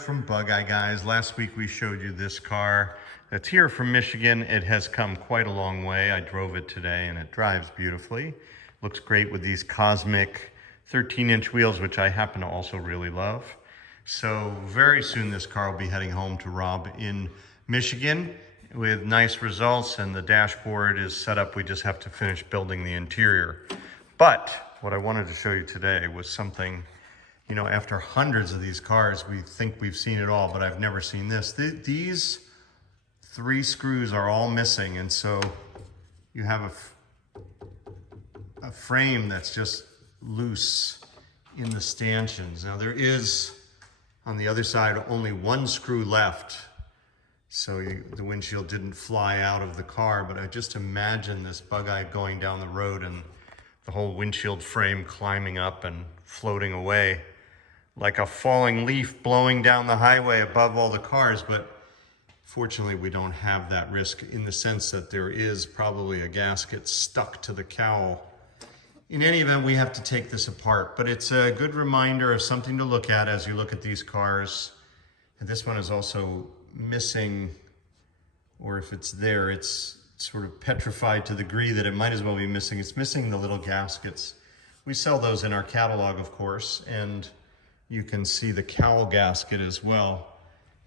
from Bugeye, guys. Last week we showed you this car that's here from Michigan. It has come quite a long way. I drove it today and it drives beautifully. Looks great with these cosmic 13-inch wheels, which I happen to also really love. So very soon this car will be heading home to Rob in Michigan with nice results, and the dashboard is set up. We just have to finish building the interior. But what I wanted to show you today was something, you know, after hundreds of these cars, we think we've seen it all, but I've never seen this. These 3 screws are all missing, and so you have a frame that's just loose in the stanchions. Now there is, on the other side, only 1 screw left, so the windshield didn't fly out of the car, but I just imagine this Bugeye going down the road and the whole windshield frame climbing up and floating away like a falling leaf blowing down the highway above all the cars. But fortunately, we don't have that risk in the sense that there is probably a gasket stuck to the cowl. In any event, we have to take this apart, but it's a good reminder of something to look at as you look at these cars. And this one is also missing, or if it's there, it's sort of petrified to the degree that it might as well be missing. It's missing the little gaskets. We sell those in our catalog, of course, and you can see the cowl gasket as well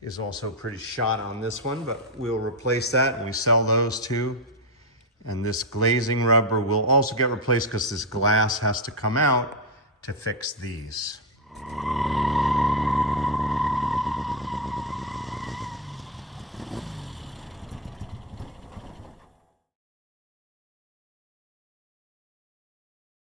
is also pretty shot on this one, but we'll replace that, and we sell those too. And this glazing rubber will also get replaced because this glass has to come out to fix these.